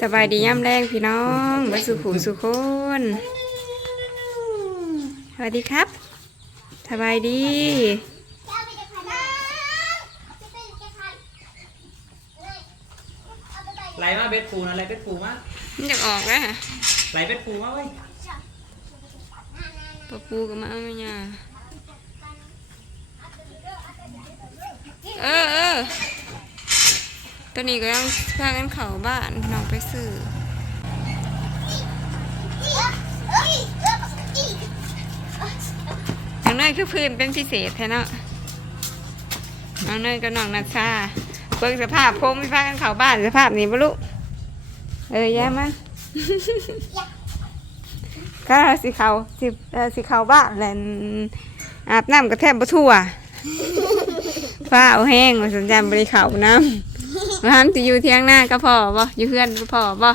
สบายดีย่ำแรงพี่น้องมาสุขุสุคนสวัสดีครับ สบายดีไหลมาเบ็ดปูนะไหลเบ็ดปูมามันจะออกแล้วไหลเบ็ดปูมาเว้ยปะปูก็มาเอาไม่ยาเออเออ ตอนนี้ก็ยังพากันเขาบ้านน้องไปซื้อน้องเนยคือพื้นเป็นพิเศษแท้เนาะน้องเนยกับน้องนัชชาเบิ่งสภาพพงไม่พากันเข้าบ้านสภาพนี้บ่ลูกเออแย่มั้ยก็สิเขาสิสิเขาบ้านและอาบน้ำกระแทบบ่ทั่วฟ้าเอาแห้งสัญญาณบริเขาน้ำ ร้านจะอยู่เที่ยงหน้าก็พอบ่อยู่เพื่อนก็พอบ่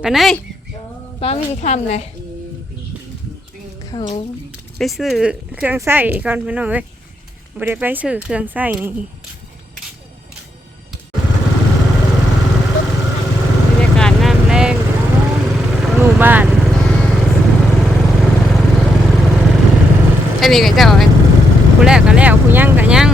ไปเนยป้าไม่ได้ทำเลยเขาไปซื้อเครื่องใส้ก่อนพี่น้องเอ้ยบ่ได้ไปซื้อเครื่องใส้นี่บรรยากาศน้ำแรงหมู่บ้าน อันนี้ก็เจ้าผู้แรกก็แล้วผู้ยั่งก็ยั่ง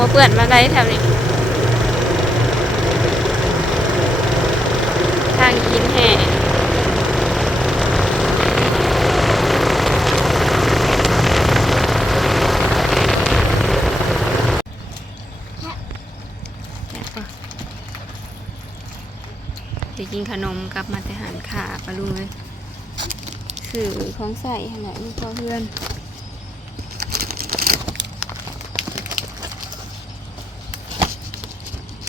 เนาะทางว่าเปื่อนมาได้แถวนี้ ทางกินแห่กินขนมกลับมาแต่หารขาปะลุงเลยสื่อของใส่ขนาดนี้พอเพื่อน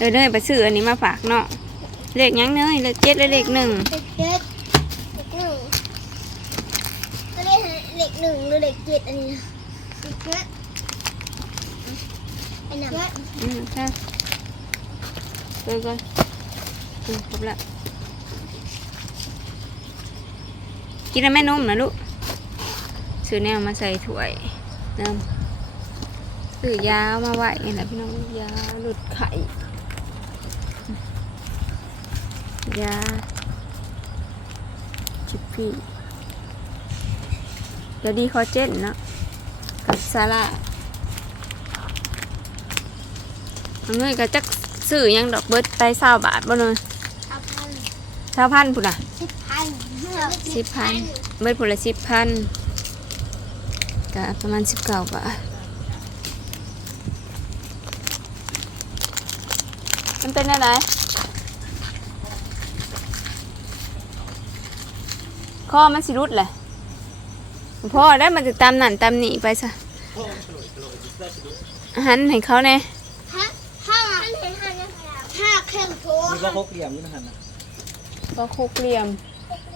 เออเนยไปซื้ออันนี้มาฝากเนาะเลขยังเนยเลขเจ็ดและเลขหนึ่งเด็กเจ็ดเด็กหนึ่งก็เรียกเด็กหนึ่งหรือเด็กเจ็ดอันนี้นะเด็กเจ็ดอ้หนังอืมค่ะเออก่อนอืมครบละกินแล้วแม่นมนะลูกซื้อแนวมาใส่ถ้วยน้ำซื้อยาวมาไหวนี่แหละพี่น้องยาวหลุดไข่ ยาชิปปี้แล้วดีคอเจนเนาะกับซาร่าเอาเงินก็จักซื้อหยังดอกเบิดไปเศร้าบาทบ่เลยทับพันเศร้าพันพุ่นอะสิบพันสิบพันเบิดพุ่นละสิบพันก็ประมาณสิบเก้าบาทมันเป็นอะไร ข้อมันสิรุดแหละพ่อได้มันจะตามนั่นตามนี่ไปซะหันให้เขาแน่ห้าพันเห็นห้าเนี่ยห้าเครื่องโถมีก็พกเหลี่ยมอยู่นะฮะนะก็คุกเหลี่ยม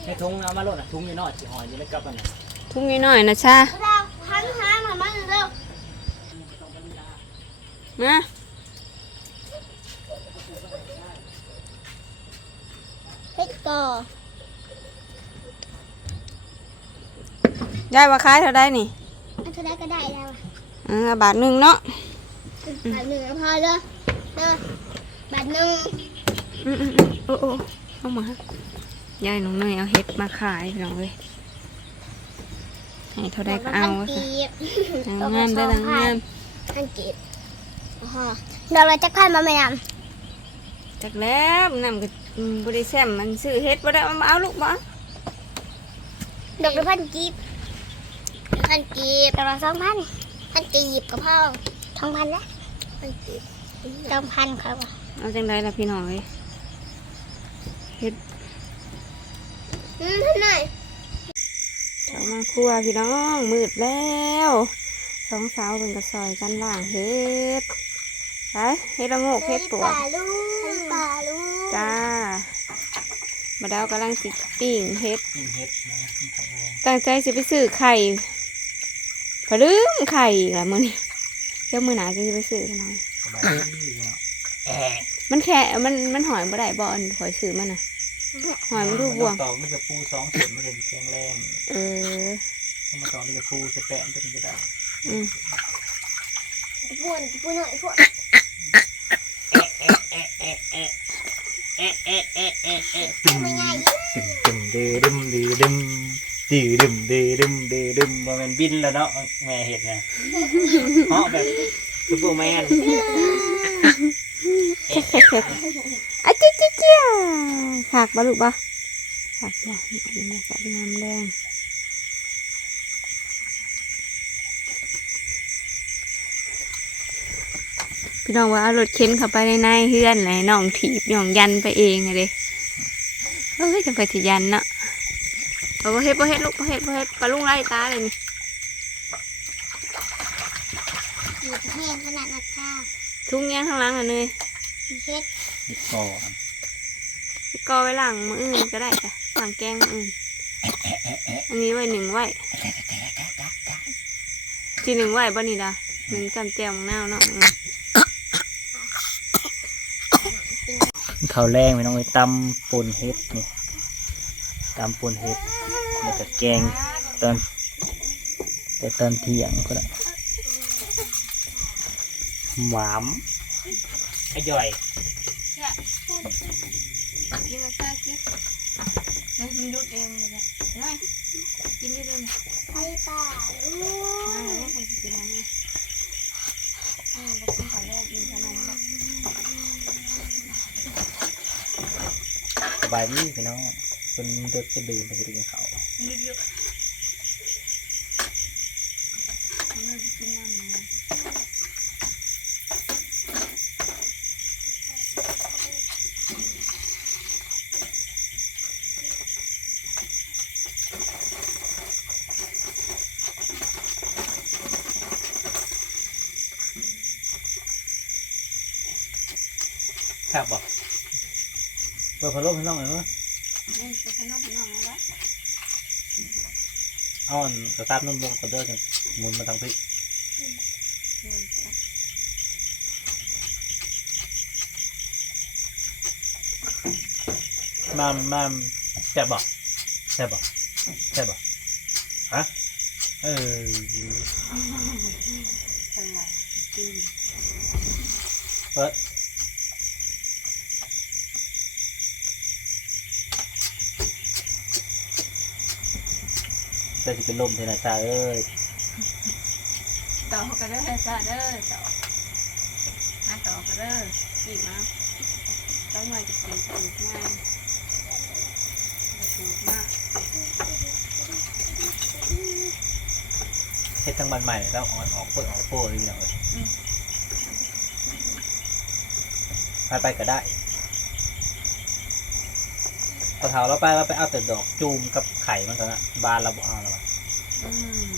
ในทุงเอามาโลดอะทุงนี่น้อยสิหอยอยู่ในกลับอันน่ะทุ่งนิดหน่อยนะชาเราพันห้ามามาเร็วมา ได้ว่าขายเท่าได้นี่อันเท่าไรก็ได้แล้วอะเออบาทหนึ่งเนาะบาทหนึ่งก็พอเลยเด้อบาทหนึ่งอืมอืมอืมโอ้โอ้เอามายายน้องเนยเอาเฮ็ดมาขายพี่น้องเลยให้เท่าได้ก็เอาพันสิกีบนางงามได้นางงามพันกีบอ๋อเราเราจะพันมาไม่นจากแล้วนำก็อืมบริแซมมันซื้อเฮ็ดบ่ได้เอามาเอาลูกบ่ำดอกละพันกีบ พันกีบดอกละสองพันพันกีบกับพ่อสองพันแล้วพันกีบสองพันครับเอาจังไดล่ะพี่น้องเอ้ยเฮ็ดอืมท่านหน่อยเช้ามาครัวพี่น้องมืดแล้วสองสาวเป็นกระซอยกันล่างเฮ็ดไปเฮ็ดละโงกเฮ็ดปวกป่าลูกป่าลูกจ้ามาดาวกำลังสิปิ้งเฮ็ดกินเฮ็ดนะขอลองตั้งใจสิไปซื้อไข่ พะลืมไข่อีกละมื้อนี้เดี๋ยวมื้อหน้าจะสิไปซื้อกันหน่อยสบายดีเนาะแอะมันแค่มันมันหอยบ่ได้บ่อันข่อยซื้อมันน่ะไหอยมันดูบวงตอกมันจะปูสองส่วนมันจะแข็งแรงเออถ้ามาตอกมันจะปูสแปะมันจะได้อืมปูนปูนหน่อยพวกตึมไม่ง่ายตึมตึมเดดึมเดดึม ดือดึมเดดึมเดดึมบ่แม่นบินแล้วเนาะแม่เห็ดนะเหาะแบบซูเปอร์แมนอะจิ๊จิ๊เจ้าขากบ่ลูกบ่ขากบ่นี่แม่กับน้ำแดงพี่น้องว่าเอารถเข็นเข้าไปในในเฮือนไหนน้องถีบน้องยันไปเองอะเด้เอ้ยจะไปสิยันเนาะ บ่เฮ็ดบ่เฮ็ดลูกบ่เฮ็ดบ่เฮ็ดปลาลุงไล่ตาเลยนี่หยิบแห้งขนาดนั้นค่ะทุ่งยังข้างหล่างอะเนยเฮ็ดนี่ก่อนก็ไว้หลังมืออื่นก็ได้ค่ะหลังแกงมืออื่น อันนี้ไว้หนึ่งไว้ที่หนึ่งไว้บ่นี่ดาหนึ่งจำแจวมังนาวเนาะอืมข้าวแรงไม่ต้องไปตำป่นเฮ็ดนี่ตำป่นเฮ็ด แล้วก็แกงตอนแต่ตอนเที่ยงก็ได้หวามอร่อยกินมาซาคิดนะมันดูดเองเลยจ้ะน้อยกินได้ด้วยนะไปป่าลูน้อยเลยนะใครจะกินอันนี้อ่าบอกกินข้าวแรกกินขนมแบบสบายดีพี่น้องจนเด็กจะดื่มไปกินเขาว ยืดเยอะเอาเงินไป กินน้ำนะครับบอกเปิดพัดลมให้น้องหน่อยมั้ยนี่เป็นขนมขนมอะไรวะ เอาอันกระตับนุ่มลงกระเด้อจังหมุนมาทางพี่โด นจ้ะมามาแซ่บบอกแซ่บบอกแซ่บบอกฮะเออทำไมกินเปิดแต่จะเป็นลมเทนาซาเอ้ย ต่อกันเด้อจ้าเด้อต่อมาต่อกันเด้ออีกมาต้องมาจะเป็นถูกง่ายจะถูกมากเฮ็ดทั้งบันใหม่แล้วอ่อนออกเปิดออกโป้เลยพี่น้องเอ้ยไปไปก็ได้พอเท้าเราไปเราไปเอาแต่ดอกจูมกับไข่มันก่อนนะบานเราบอกเอาแล้วอืม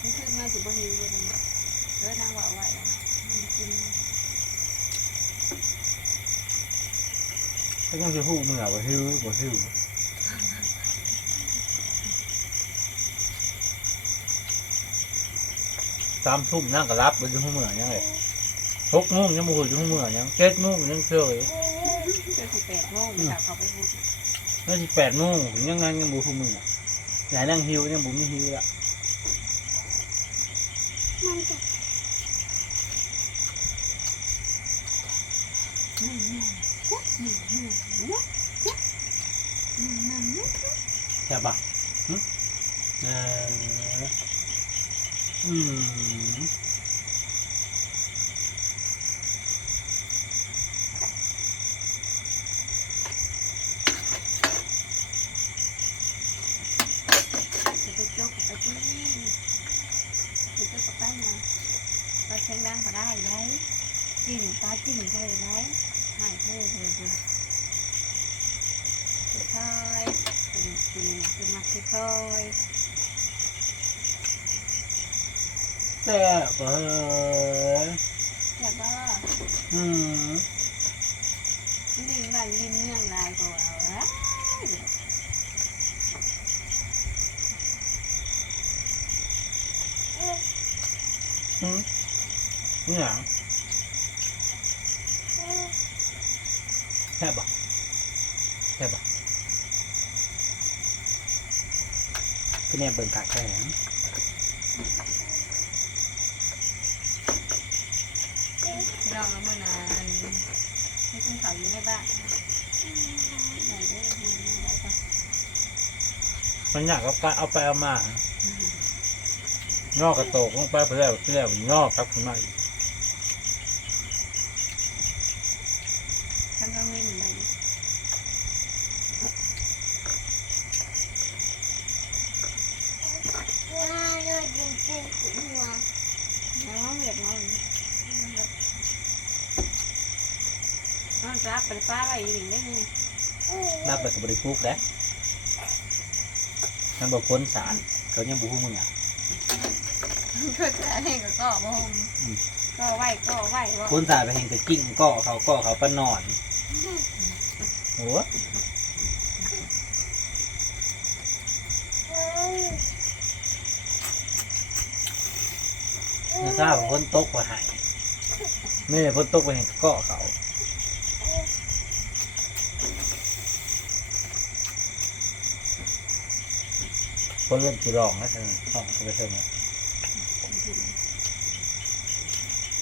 มันคือมาสิบ่หิวเลยนะเออนางว่าเอาไว้แล้วนะมันกิน ก็ยั งจะหูมือบ่หิวบ่หิวสามทุ่มนั่งก็รับบ่จะหูมือยังเลยหกโมงยังบ่หูจะหูมือยังเจ็ดโมงยังเชื่อเลยเจ้าสิแปดโมงมันเขาไปพูดนั่นสิแปดโมงยังนั่งยังบ่หูมือไหนนั่งหิวยังบ่มีหิวละ มันจะ ใช่ปะหึเอออืมจะไปโจกกับไปที่จะโจกกับ ค่อยๆเป็นกินเป็นมักค่อยแซ่บเอ้ยๆแต่ว่าอืมลิงบ้านลิงเมืองลายกว่าเอาอืมนี่หยังแค่บบ่แค่บบ่ คือเนี่ยเบิ่งกากแข็งพี่น้องเอามื่อนานให้ขึ้นเขาอยู่ในบ้านไหนเด้อมีอะไรก็มันอยากเอาไปเอาไปเอามางอกกระโตกลงไปเพื่อเพื่องอกครับขึ้นมาอีก น้องเวียดน้องน้องจับไปป้าไว้อีหลีได้ไงรับไปกับบริฟุกได้นั่นบอกพ้นสารเขายังบูฮู้มึงอะก็จะให้ก็ก็บ่ฮมอืมก็ไหวก็ไหวว่าพ้นสารไปเห็นแต่กิ้งก็เขาก็เขาปะนอนโอ้ ยทราบว่าพ้นตกว่าหายไม่ได้พ้นตกไปเห็นเก็เขาพ้นเริ่มจีรองแล้วเธอห้องไปเธอมา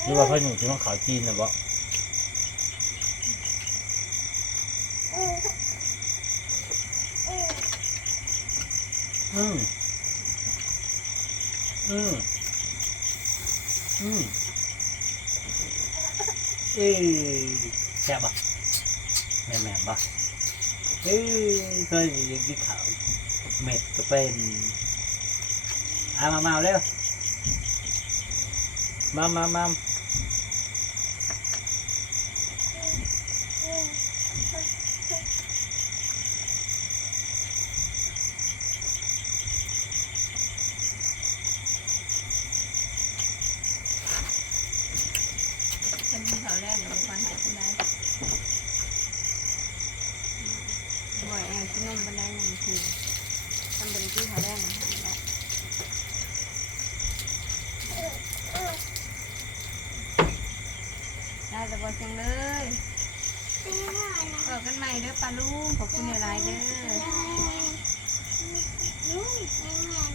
หรือว่าเขาอยู่ที่มันขาวจีนนะบ่อืมอืม อืมเอ้ยแซ่บปะแม่แม่ปะเอ้ยเคยมีอย่างที่เขาวเม็ดก็เป็นอามามาเมาเร็วมามามา บ่อยแอลที่นมบันไดหนึ่งทีทำบริที่เขาแรกนะแล้วได้แต่บอกจังเลยตีหัวนะบอกกันใหม่เด้อปลาลูกขอบคุณในไลน์เด้อ